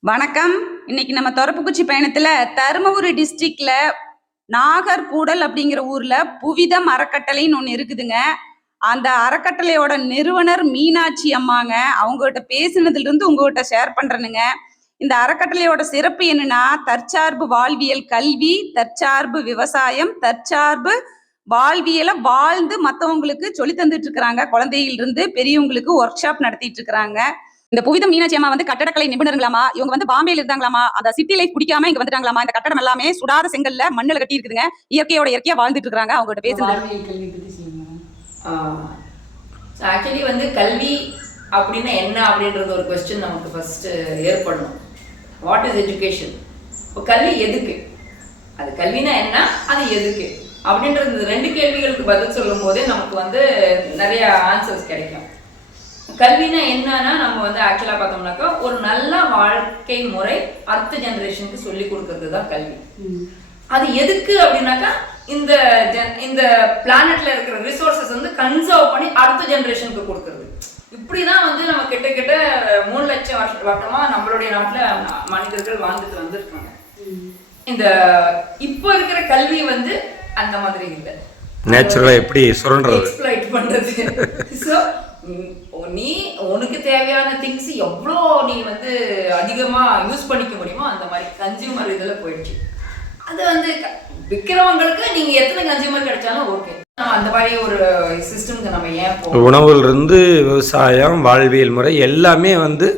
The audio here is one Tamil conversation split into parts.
வணக்கம். இன்னைக்கு நம்ம தொரப்புக்குச்சி பயணத்துல தருமபுரி டிஸ்ட்ரிக்ட்ல நாகர்கூடல் அப்படிங்கிற ஊர்ல புவிதம் அறக்கட்டளைன்னு ஒண்ணு இருக்குதுங்க. அந்த அறக்கட்டளையோட நிறுவனர் மீனாட்சி அம்மாங்க. அவங்ககிட்ட பேசினதுல இருந்து உங்ககிட்ட ஷேர் பண்றேனுங்க. இந்த அறக்கட்டளையோட சிறப்பு என்னன்னா தற்சார்பு வாழ்வியல் கல்வி தற்சார்பு விவசாயம் தற்சார்பு வாழ்வியலை வாழ்ந்து மற்றவங்களுக்கு சொல்லி தந்துட்டு இருக்கிறாங்க. குழந்தையிலிருந்து பெரியவங்களுக்கு ஒர்க் ஷாப் நடத்திட்டு இருக்கிறாங்க. இந்த புவிதம் மீனாட்சி அம்மா வந்து கட்டடக்கலை நிபுணர்களாமா? இவங்க வந்து பாம்பேல இருந்தாங்களாமா? அந்த சிட்டி லைஃப் பிடிக்காம இங்க வந்துட்டாங்களாமா? இந்த கட்டடம் எல்லாமே சுடாத செங்கல்ல மண்ணில் கட்டி இருக்குதுங்க இயற்கையோட இயற்கையா வாழ்ந்துட்டு இருக்காங்க. அவங்ககிட்ட பேசுறது ஆக்சுவலி வந்து கல்வி அப்படின்னா என்ன அப்படின்றது ஒரு கொஸ்டின் நமக்கு ஃபஸ்ட்டு ஏற்படணும். வாட் இஸ் எஜுகேஷன் இப்போ கல்வி எதுக்கு? அது கல்வினா என்ன? அது எதுக்கு? அப்படின்றது ரெண்டு கேள்விகளுக்கு பதில் சொல்லும் போதே நமக்கு வந்து நிறைய ஆன்சர்ஸ் கிடைக்கும். கல்வினா என்னன்னா நம்ம வந்து ஆக்சுவலாக பார்த்தோம்னாக்கா ஒரு நல்ல வாழ்க்கை முறை அடுத்த ஜெனரேஷனுக்கு சொல்லி கொடுக்கறது தான் கல்வி. அது எதுக்கு அப்படின்னாக்கா இந்த இந்த பிளானட்ல இருக்கிற ரிசோர்சஸ் வந்து கன்சர்வ் பண்ணி அடுத்த ஜெனரேஷனுக்கு கொடுக்கறது. இப்படிதான் வந்து நம்ம கிட்ட கிட்ட மூணு லட்சம் வருஷ வருஷமா நம்மளுடைய நாட்டுல மனிதர்கள் வாழ்ந்துட்டு வந்திருக்காங்க. இந்த இப்போ இருக்கிற கல்வி வந்து அந்த மாதிரி இல்லை. நேச்சுரலா எப்படி சுரண்டுறது? எக்ஸ்ப்ளாய்ட் பண்றது. ஸோ நீ உனக்கு தேவையான திங்ஸ் எவ்வளோ நீ வந்து அதிகமா யூஸ் பண்ணிக்க முடியுமோ அந்த மாதிரி கன்சியூமர் இதில் போயிடுச்சு. அது வந்து விற்கிறவங்களுக்கு நீங்க எத்தனை கன்சியூமர் கிடைச்சாலும் ஓகே அந்த மாதிரி ஒரு சிஸ்டம்க்கு நம்ம ஏன் போகணும்? உணவுல இருந்து விவசாயம் வாழ்வியல் முறை எல்லாமே வந்து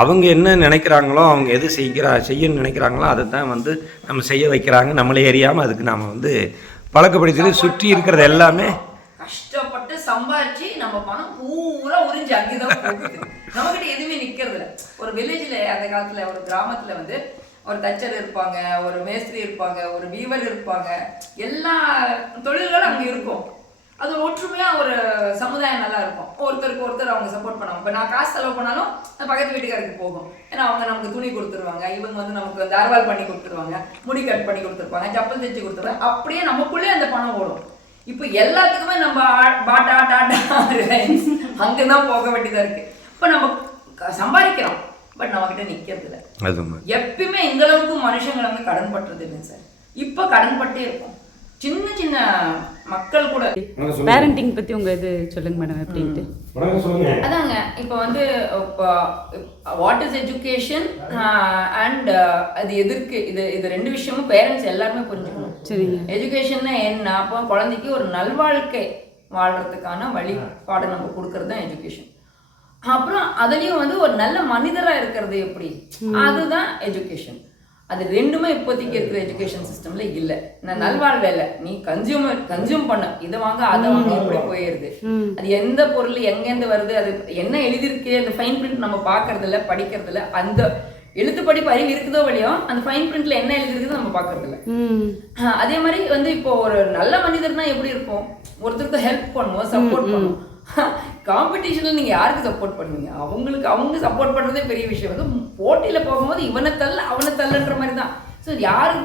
அவங்க என்ன நினைக்கிறாங்களோ அவங்க எது செய்கிறா செய்யணும்னு நினைக்கிறாங்களோ அதை தான் வந்து நம்ம செய்ய வைக்கிறாங்க. நம்மளே அறியாமல் அதுக்கு நாம் வந்து பழக்கப்படுத்தி சுற்றி இருக்கிறது எல்லாமே கஷ்டப்பட்டு சம்பாரிச்சு நம்ம பணம் பூரா அங்கேதான் போகுது. நம்மகிட்ட எதுவுமே நிக்கிறது ஒரு வில்லேஜ்ல அந்த காலத்துல ஒரு கிராமத்துல வந்து ஒரு தச்சர் இருப்பாங்க ஒரு மேஸ்திரி இருப்பாங்க ஒரு வீவர் இருப்பாங்க. எல்லா தொழில்களும் அங்க இருக்கும். அது ஒற்றுமையா ஒரு சமுதாயம் நல்லா இருக்கும். ஒருத்தருக்கு ஒருத்தர் அவங்க சப்போர்ட் பண்ணுவாங்க இப்போ நான் காசு செலவு பண்ணாலும் பக்கத்து வீட்டுக்காருக்கு போகும். ஏன்னா அவங்க நமக்கு துணி கொடுத்துருவாங்க. இவங்க வந்து நமக்கு வந்து பண்ணி கொடுத்துருவாங்க. முடி கட் பண்ணி கொடுத்துருப்பாங்க. செப்பல் தைச்சு கொடுத்துருவாங்க. அப்படியே நமக்குள்ளே அந்த பணம் ஓடும். இப்போ எல்லாத்துக்குமே நம்ம பாட்டா டாட்டா ரிலையன்ஸ் அங்கதான் போக வேண்டியதா இருக்கு. இப்போ நம்ம சம்பாதிக்கிறோம். பட் நம்ம கிட்ட நிக்கிறது இல்ல எப்பயுமே இந்த அளவுக்கு மனுஷங்களை வந்து கடன் பட்டுறது இல்லை சார். இப்போ கடன் பட்டே இருக்கும். சின்ன சின்ன மக்கள் கூட பேரண்டிங் பத்தி உங்க இது சொல்லுங்க மேடம் எப்படின்ட்டு அதாங்க இப்போ வந்து வாட் இஸ் எஜுகேஷன் அண்ட் அது எதற்கு இது இது ரெண்டு விஷயமும் பேரண்ட்ஸ் எல்லாருமே புரிஞ்சுக்கணும். சரிங்க. எஜுகேஷன்னா என்ன? அப்போ குழந்தைக்கு ஒரு நல்வாழ்க்கை வாழ்றதுக்கான வழிபாடு நம்ம கொடுக்கறது தான் எஜுகேஷன் அப்புறம் அதுலயும் வந்து ஒரு நல்ல மனிதரா இருக்கிறது எப்படி? அதுதான் எஜுகேஷன் அது ரெண்டுமே இப்போதைக்கு இருக்கிற எஜுகேஷன் சிஸ்டம்ல இல்ல. நான் நல்வாழ்வே இல்ல. நீ கன்சியூமர் கன்சியூம் பண்ண. இதை வாங்க அதை வாங்க இப்படி போயிருது. அது எந்த பொருள் எங்கேருந்து வருது அது என்ன எழுதியிருக்கு அந்த ஃபைன் பிரிண்ட் நம்ம பார்க்கறது இல்ல படிக்கிறது இல்ல அந்த எழுத்து படிப்பு அறிவு இருக்குதோ வழியோ அந்த ஃபைன் பிரிண்ட்ல என்ன எழுதிருக்குது நம்ம பார்க்கறது இல்ல அதே மாதிரி வந்து இப்போ ஒரு நல்ல மனிதர்னா எப்படி இருக்கும் ஒருத்தருக்கு ஹெல்ப் பண்ணுவோம் சப்போர்ட் பண்ணுவோம். காம்படிஷன்ல நீங்க யாருக்கு சப்போர்ட் பண்ணுவீங்க? அவங்களுக்கு அவங்க சப்போர்ட் பண்றதே பெரிய விஷயம். வந்து போட்டியில போகும்போது இவனை தள்ள அவனை தள்ளன்ற மாதிரி தான். ஸோ யாரு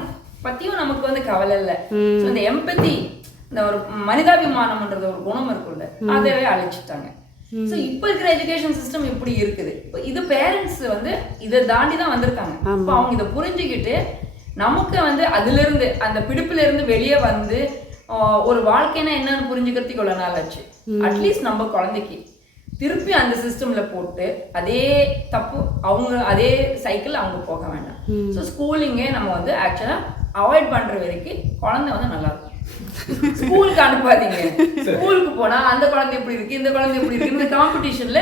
பத்தியும் நமக்கு வந்து கவலை இல்லை. ஸோ இந்த எம்பத்தி இந்த ஒரு மனிதாபிமானம்ன்றது ஒரு குணம் இருக்குல்ல அதவே அழைச்சிட்டாங்க. ஸோ இப்போ இருக்கிற எஜுகேஷன் சிஸ்டம் இப்படி இருக்குது. இப்போ இது பேரண்ட்ஸ் வந்து இதை தாண்டி தான் வந்திருக்காங்க. இப்போ அவங்க இதை புரிஞ்சுக்கிட்டு நமக்கு வந்து அதுல இருந்து அந்த பிடிப்புல இருந்து வெளியே வந்து ஒரு வாழ்க்கைனா என்னன்னு புரிஞ்சுக்கிறதுக்கு இவ்வளவு நாள் ஆச்சு. அட்லீஸ்ட் நம்ம குழந்தைக்கு திருப்பி அந்த சிஸ்டம்ல போட்டு அதே தப்பு அவங்க அதே சைக்கிள் அவங்க போக வேண்டாம். ஸோ ஸ்கூலிங்கே நம்ம வந்து ஆக்சுவலா அவாய்ட் பண்ற வரைக்கும் குழந்தை வந்து நல்லா இருக்கும். ஸ்கூலுக்கு அனுப்பாதீங்க. ஸ்கூலுக்கு போனா அந்த குழந்தை எப்படி இருக்கு இந்த குழந்தை எப்படி இருக்கு இந்த காம்படிஷன்ல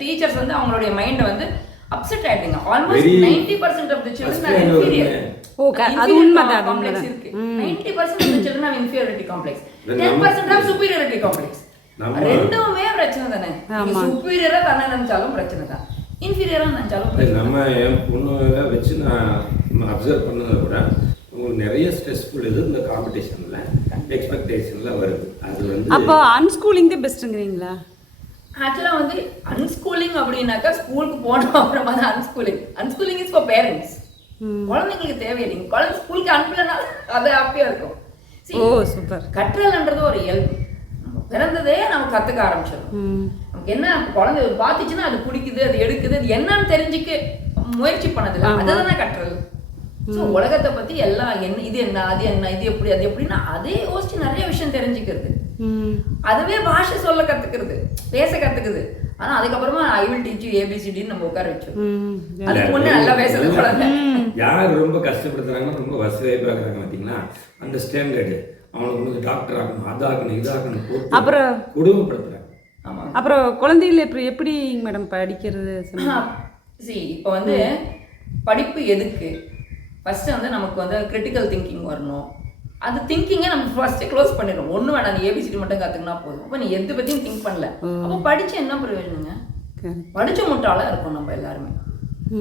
டீச்சர்ஸ் வந்து அவங்களுடைய மைண்டை வந்து அப்செட் ஆயிடுங்க almost ninety percent of the children are inferior ஓ, க- அது உண்மைதான், காம்ப்ளெக்ஸ். இருக்கு. Ninety percent of the children are inferiority complex ten percent of superiority complex ரெண்டுமே பிரச்சனை தானே. சுப்பீரியரா தானே நினைச்சாலும் பிரச்சனை தான். இன்ஃபீரியரா நினைச்சாலும் நம்ம என் பொண்ணை வச்சு நான் அப்சர்வ் பண்ணதை விட உங்களுக்கு நிறைய ஸ்ட்ரெஸ்ஃபுல் இது இந்த காம்படிஷனில் எக்ஸ்பெக்டேஷனில் வருது. அது வந்து அப்போ அன்ஸ்கூலிங் தான் பெஸ்ட்டுங்கிறீங்களா ஆக்சுவலாக வந்து அன்ஸ்கூலிங் அப்படின்னாக்கா ஸ்கூலுக்கு போன அப்புறமா தான் unschooling unschooling is for parents குழந்தைங்களுக்கு தேவையில்லைங்க. குழந்தை ஸ்கூலுக்கு அனுப்பலனாலும் அது ஹாப்பியாக இருக்கும். ஓ சூப்பர். கற்றல்ன்றது ஒரு இயல்பு. நம்ம பிறந்ததே நம்ம கற்றுக்க ஆரம்பிச்சிடும் நமக்கு என்ன குழந்தை பார்த்துச்சுன்னா அது பிடிக்குது அது எடுக்குது அது என்னன்னு தெரிஞ்சுக்க முயற்சி பண்ணதில்ல. அதுதானே கற்றல். ஸோ உலகத்தை பத்தி எல்லாம் என்ன இது என்ன அது என்ன இது எப்படி அது எப்படின்னா அதே யோசிச்சு நிறைய விஷயம் தெரிஞ்சுக்கிறது. ம் அதுவே பாஷை சொல்ல கத்துக்கிறது பேச கத்துக்குது. ஆனா அதுக்கப்புறமா ஐ வில் டீச் யூ ஏபிசிடின்னு நம்ம உட்கார வச்சோம் ம் அதுக்கு முன்னே நல்லா பேசுறது குழந்தை யார் ரொம்ப கஷ்டப்படுத்துறாங்கன்னா ரொம்ப வசதியாக பார்க்குறாங்க பார்த்தீங்களா அந்த ஸ்டாண்டர்டு அவனுக்கு வந்து டாக்டர் ஆகணும் அதாகணும் இதாகணும் அப்புறம்? கொடுமைப்படுத்துறாங்க ஆமா. அப்புறம் குழந்தைகள் எப்படி எப்படி மேடம் படிக்கிறது? சி இப்போ வந்து படிப்பு எதுக்கு? ஃபர்ஸ்ட் வந்து நமக்கு வந்து கிரிட்டிக்கல் திங்கிங் வரணும். அது திங்கிங்கை நம்ம ஃபர்ஸ்ட் க்ளோஸ் பண்ணிடும் ஒண்ணு வேணாம் நீ ஏபிசிடி மட்டும் கத்துக்கினா போதும். அப்போ நீ எது பத்தியும் திங்க் பண்ணல. அப்போ படிச்சு என்ன பிரயோஜனங்க? Correct. படிச்ச முட்டாளா இருக்கும் நம்ம எல்லாருமே.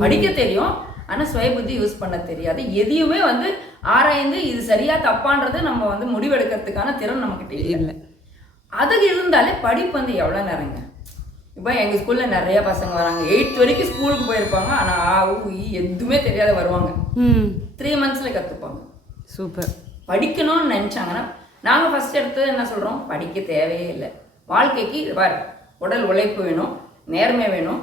படிக்க தெரியும் ஆனா சுய புத்தி யூஸ் பண்ண தெரியாது. எதையுமே வந்து ஆராய்ந்து இது சரியா தப்பான்றது நம்ம வந்து முடிவெடுக்கிறதுக்கான திறன் நமக்கிட்ட இல்லை. அதுக்கு இருந்தாலே படிப்பு வந்து எவ்வளோ நேரங்க? இப்போ எங்கள் ஸ்கூலில் நிறைய பசங்க வராங்க. எயித் வரைக்கும் ஸ்கூலுக்கு போயிருப்பாங்க. ஆனால் ஆ ஊ எதுவுமே தெரியாத வருவாங்க. த்ரீ மந்த்ஸில் கற்றுப்பாங்க சூப்பர். படிக்கணும்னு நினச்சாங்கன்னா நாங்கள் ஃபஸ்ட் எடுத்து என்ன சொல்கிறோம் படிக்க தேவையே இல்லை. வாழ்க்கைக்கு பாரு உடல் உழைப்பு வேணும் நேர்மை வேணும்.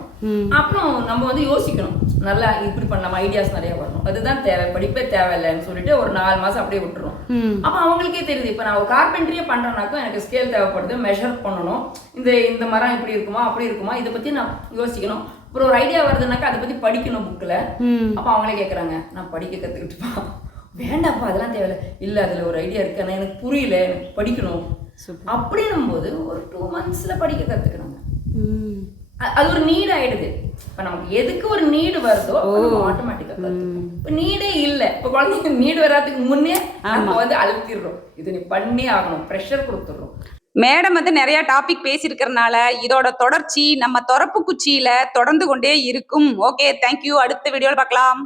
அப்புறம் நம்ம வந்து யோசிக்கணும். நல்லா இப்படி பண்ணலாம் ஐடியாஸ் நிறைய வரணும். அதுதான் தேவை. படிப்பே தேவையில்லைன்னு சொல்லிட்டு ஒரு நாலு மாதம் அப்படியே விட்டுரும் அப்போ அவங்களுக்கே தெரியுது. இப்போ நான் ஒரு கார்பென்ட்ரியே பண்ணுறேனாக்கும் எனக்கு ஸ்கேல் தேவைப்படுது. மெஷர் பண்ணணும். இந்த இந்த மரம் இப்படி இருக்குமா அப்படி இருக்குமா? இதை பற்றி நான் யோசிக்கணும். அப்புறம் ஒரு ஐடியா வருதுனாக்கா அதை பற்றி படிக்கணும் புக்கில் அப்போ அவங்களே கேட்குறாங்க நான் படிக்க கற்றுக்கிட்டுப்பா வேண்டாப்பா அதெல்லாம் தேவையில்ல. இல்லை அதில் ஒரு ஐடியா இருக்கு ஆனால் எனக்கு புரியல எனக்கு படிக்கணும். அப்படின்னும் போது ஒரு டூ மந்த்ஸில் படிக்க கற்றுக்குறாங்க ம். அது ஒரு நீட் ஆயிடுது. இப்போ நமக்கு எதுக்கு ஒரு நீடு வருதோ ஆட்டோமேட்டிக்காக கற்றுக்கணும் இப்போ நீடே இல்லை. இப்போ குழந்தைங்க நீடு வராதுக்கு முன்னே நம்ம வந்து அழுத்திடுறோம். இது நீ பண்ணி ஆகணும். ப்ரெஷர் கொடுத்துட்றோம். மேடம் வந்து நிறைய டாபிக் பேசியிருக்கிறனால இதோட தொடர்ச்சி நம்ம தொறப்பு குச்சியில தொடர்ந்து கொண்டே இருக்கும். ஓகே தேங்க்யூ அடுத்த வீடியோவில் பார்க்கலாம்.